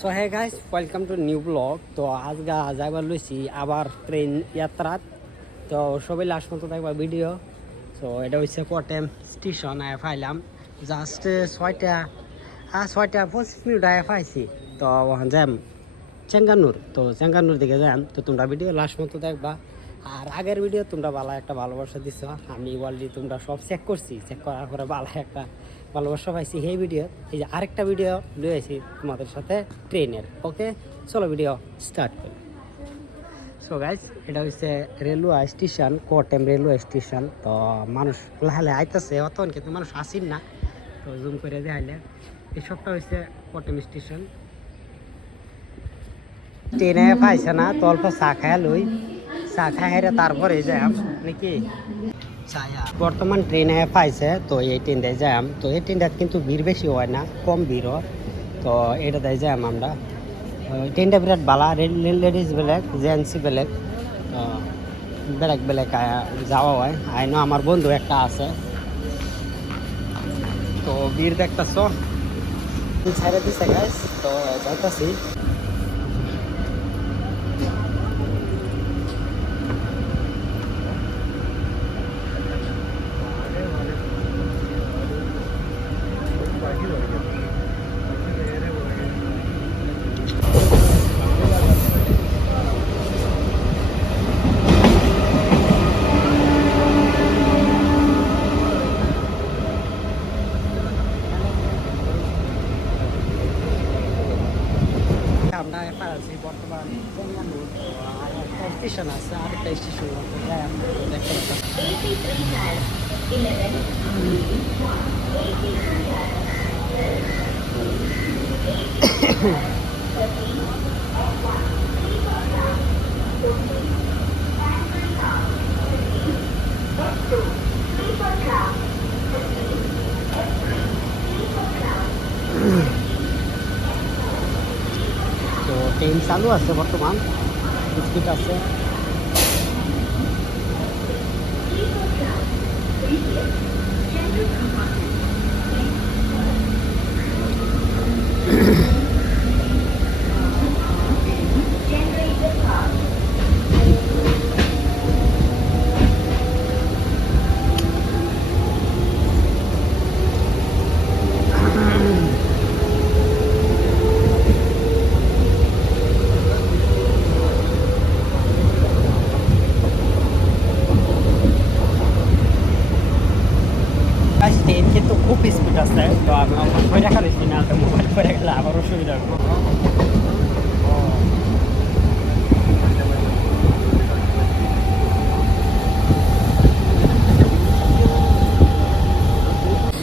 So hey guys welcome to new blog. তো আজকে যাইবার লইছি আবার ট্রেন যাত্রাত। তো সবাই লাস্ট মতো দেখবা ভিডিও। সো এটা হচ্ছে কোটেম স্টেশন আয় ফাইলাম জাস্ট 6:25 আয় পাইছি। তো ওখান যাম চেঙ্গানুর। তো চেঙ্গানুর দিকে যাম। তো তোমরা ভিডিও লাস্ট মতো দেখবা। আর আগের ভিডিও তোমরা ভালো একটা ভালোবাসা দিছ, আমি অলরেডি তোমরা সব চেক করছি। চেক করার পরে ভালো একটা ভালোবাসা পাইছি এই ভিডিও। এই যে আরেকটা ভিডিও লয়েছি তোমাদের সাথে ট্রেনের। ওকে চলো ভিডিও স্টার্ট করি। সো গাইজ এটা হচ্ছে রেলওয়ে স্টেশন, কোটেম রেলওয়ে স্টেশন। তো মানুষ লাহালে আইতেছে, অত কিন্তু মানুষ আসিন না। তো জুম করে দেখাইলে এই সবটা হচ্ছে কোটেম স্টেশন। ট্রেনে পাইছে না তো অল্প চা খায় লই, চা খাই হেরে তারপরে যাম নাকি। বর্তমান ট্রেনে পাইছে তো এই ট্রেনটায় যাম। তো এই ট্রেনটা কিন্তু ভিড় বেশি হয় না, কম ভিড় হয়। তো এটাতে যাম আমরা। ট্রেনটা বিরাট ভালো, লেডিস বেলেগ জেন্টস বেলেগ। তো বেলেগ বেলেগ যাওয়া হয়। আইনো আমার বন্ধু একটা আছে। তো ভিড় দেখতেছ ছেড়ে দিছে গাইস। তো যাইতাছি। আমরা এখন আছি বর্তমান চেঙ্গানুর। আর একটা স্টেশন আছে, আরেকটা স্টেশন দেখতে তো ট্রেন চালু আছে বর্তমান, স্পিড আছে। ট্রেন কিন্তু খুব স্পিড আছে। তো আমি মোবাইল রাখা রয়েছি না, তো মোবাইল পরে গেলে আবার অসুবিধা হবে।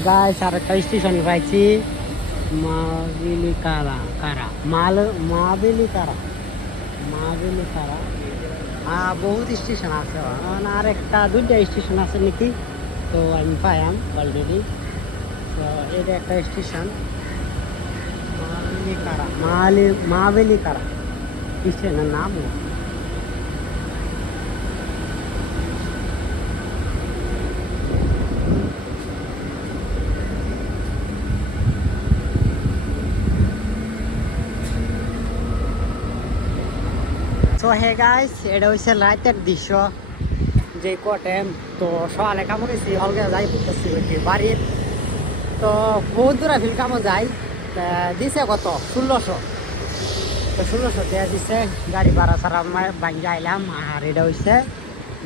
গাইস আরেকটা স্টেশন পাইছি, মাবেলিকারা। বহুত স্টেশন আছে, আরেকটা দুইটা স্টেশন আছে নাকি। তো আমি পাইম অলরেডি। তো এটা একটা স্টেশন মাবেলিকারা স্টেশনের নাম। তো হে গাইস এটা হচ্ছে রাতের দৃশ্য যে কোটেম। তো সকালে কামো গেছি, হলগে যাই পড়তেছি বাড়ির। তো বহুত দূরে ফিল কামো যাই। দিছে কত 1600। তো 1600 দেওয়া দিছে, গাড়ি ভাড়া ছাড়া বাইরে আইলাম। আর এটা হচ্ছে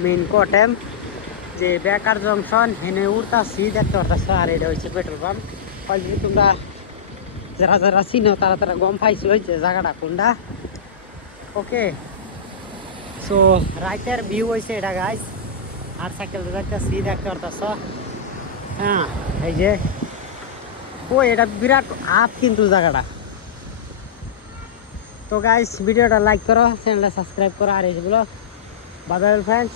মেইন কোটেম যে বেকার জংশন, হেনে উঠতাছি দেখতে পারতাছ। আর এটা হচ্ছে পেট্রোল পাম্প। অলরেডি তোমরা যারা যারা চিনো তারা তারা গম পাইছো যে জায়গাটা কোনটা। ওকে সো রাইতের ভিউ হয়েছে এটা গাইস। আর সাইকেল যাইতেছি দেখতে পারতাছ। হ্যাঁ এই যে এটা বিরাট আপ কিন্তু জায়গাটা। তো গাইস ভিডিওটা লাইক করো, চ্যানেলটা সাবস্ক্রাইব করো। আর এইগুলো বাই বাই ফ্রেন্ডস।